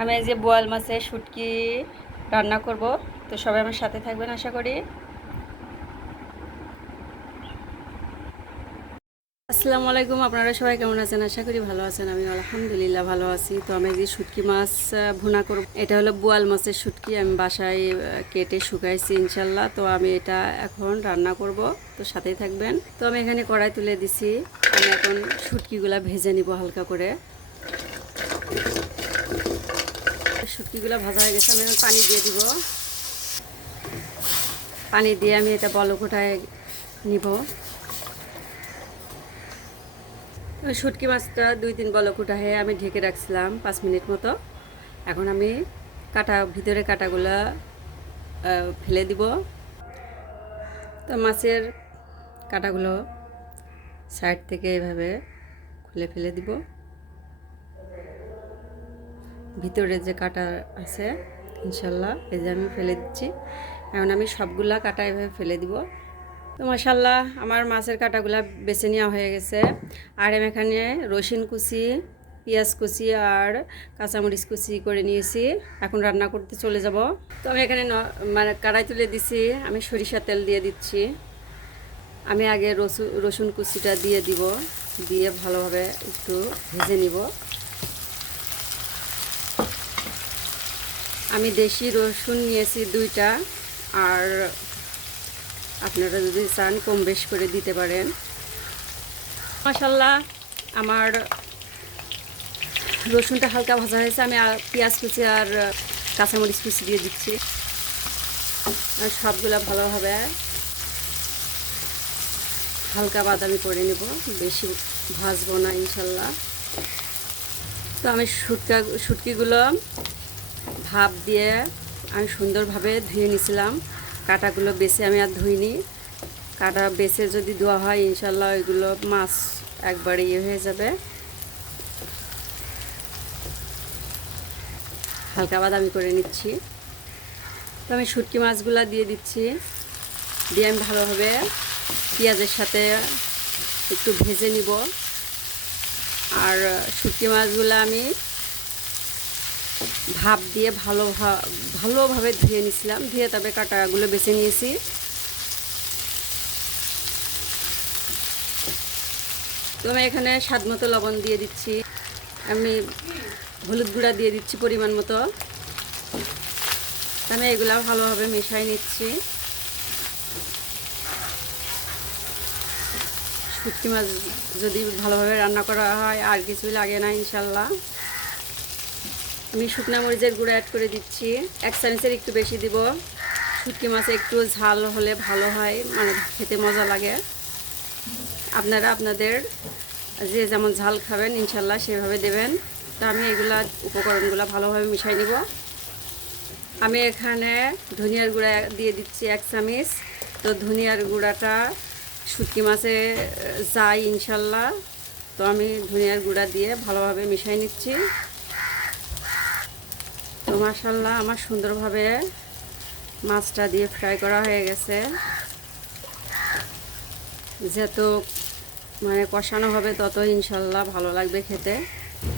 আমি এই যে বোয়াল মাছের শুটকি রান্না করব। তো সবাই আমার সাথে থাকবেন আশা করি। আসসালামু আলাইকুম, আপনারা সবাই কেমন আছেন? আশা করি ভালো আছেন আমি আলহামদুলিল্লাহ ভালো আছি। তো আমি যে শুটকি মাছ ভুনা করব। এটা হলো বোয়াল মাছের শুটকি, আমি বাসায় কেটে শুকাইছি ইনশাল্লাহ তো আমি এটা এখন রান্না করব, তো সাথেই থাকবেন। তো আমি এখানে কড়াই তুলে দিছি। আমি এখন শুটকিগুলা ভেজে নিব হালকা করে। শুটকিগুলো ভাজা হয়ে গেছে, আমি পানি দিয়ে দিব। পানি দিয়ে আমি এটা বলকোটায় নিব? ওই শুটকি মাছটা দুই তিন বলকুটা হয়ে আমি ঢেকে রাখছিলাম পাঁচ মিনিট মতো। এখন আমি কাটা, ভিতরে কাটাগুলা ফেলে দিব। তো মাছের কাটাগুলো সাইড থেকে এভাবে খুলে ফেলে দিব। ভিতরে যে কাটা আছে, ইনশাল্লাহ, এই যে আমি ফেলে দিচ্ছি। এখন আমি সবগুলা কাটা এভাবে ফেলে দিব। তো মাসাল্লাহ আমার মাছের কাটাগুলা বেছে নেওয়া হয়ে গেছে। আর আমি এখানে রসুন কুচি, পেঁয়াজ কুচি আর কাঁচামরিচ কুচি করে নিয়েছি। এখন রান্না করতে চলে যাব। তো আমি এখানে মানে কড়াই তুলে দিছি। আমি সরিষা তেল দিয়ে দিচ্ছি। আমি আগে রসুন রসুন কুচিটা দিয়ে দিব। দিয়ে ভালোভাবে একটু ভেজে নিব। আমি দেশি রসুন নিয়েছি দুইটা, আর আপনারা যদি চান কম বেশ করে দিতে পারেন। মাসাল্লাহ আমার রসুনটা হালকা ভাজা হয়েছে, আমি পেঁয়াজ কুচি আর কাঁচামরিচ কুচি দিয়ে দিচ্ছি। আর সবগুলা ভালোভাবে হালকা বাদামি করে নেব, বেশি ভাজবো না ইনশাল্লাহ তো আমি শুটকা শুটকিগুলো ভাপ দিয়ে আমি সুন্দরভাবে ধুয়ে নিয়েছিলাম। কাটাগুলো বেছে আমি আর ধুইনি। কাটা বেছে যদি ধোয়া হয় ইনশাল্লাহ ওইগুলো মাছ একবারে ইয়ে হয়ে যাবে। হালকা বাদামি করে নিচ্ছি। তো আমি শুটকি মাছগুলো দিয়ে দিচ্ছি। দিয়ে আমি ভালোভাবে পেঁয়াজের সাথে একটু ভেজে নিব। আর শুটকি মাছগুলো আমি ভাপ দিয়ে ভালো ভালোভাবে ধুয়ে নিয়েছিলাম ধুয়ে তবে কাটাগুলো বেছে নিয়েছি। তো আমি এখানে স্বাদ মতো লবণ দিয়ে দিচ্ছি। আমি হলুদ গুঁড়া দিয়ে দিচ্ছি পরিমাণ মতো। আমি এগুলা ভালোভাবে মেশাই নিচ্ছি। শুটকি মাছ যদি ভালোভাবে রান্না করা হয়, আর কিছুই লাগে না, ইনশাল্লাহ। আমি শুকনা মরিচের গুঁড়ো অ্যাড করে দিচ্ছি। এক চামচের একটু বেশি দিব। শুটকি মাছে একটু ঝাল হলে ভালো হয় মানে খেতে মজা লাগে। আপনারা আপনাদের যে যেমন ঝাল খাবেন, ইনশাল্লাহ সেভাবে দেবেন। তো আমি এগুলা উপকরণগুলো ভালোভাবে মিশাই নিব। আমি এখানে ধনিয়ার গুঁড়া দিয়ে দিচ্ছি এক চামচ। তো ধনিয়ার গুঁড়াটা শুটকি মাছে যায় ইনশাল্লাহ। তো আমি ধনিয়ার গুঁড়া দিয়ে ভালোভাবে মিশাই নিচ্ছি। মাসাল্লাহ আমার সুন্দরভাবে মাছটা দিয়ে ফ্রাই করা হয়ে গেছে। যত মানে কষানো হবে তত ইনশাল্লাহ ভালো লাগবে খেতে।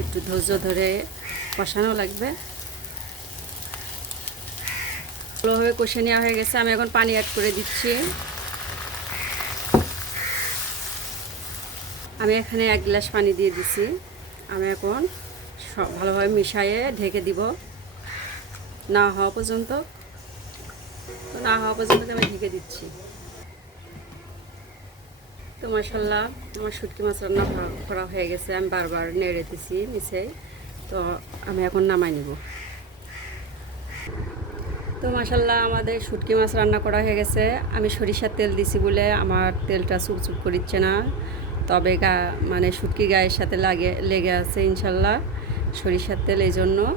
একটু ধৈর্য ধরে কষানো লাগবে। ভালোভাবে কষে নেওয়া হয়ে গেছে, আমি এখন পানি অ্যাড করে দিচ্ছি। আমি এখানে এক গ্লাস পানি দিয়ে দিছি। আমি এখন সব ভালোভাবে মিশাইয়ে ঢেকে দিব। না হওয়া পর্যন্ত, তো না হওয়া পর্যন্ত আমি ঢেকে দিচ্ছি। তো মাসাল্লাহ আমার শুটকি মাছ রান্না করা- করা হয়ে গেছে, আমি বারবার নেড়ে দিছি নিচে, তো আমি এখন নামাই নিব। তো মাসাল্লাহ আমাদের শুটকি মাছ রান্না করা হয়ে গেছে। আমি সরিষার তেল দিছি বলে আমার তেলটা চুপচুপ করিচ্ছে না। তবে গা মানে শুটকি গায়ের সাথে লাগে, লেগে আছে ইনশাল্লাহ সরিষার তেল, এই জন্য।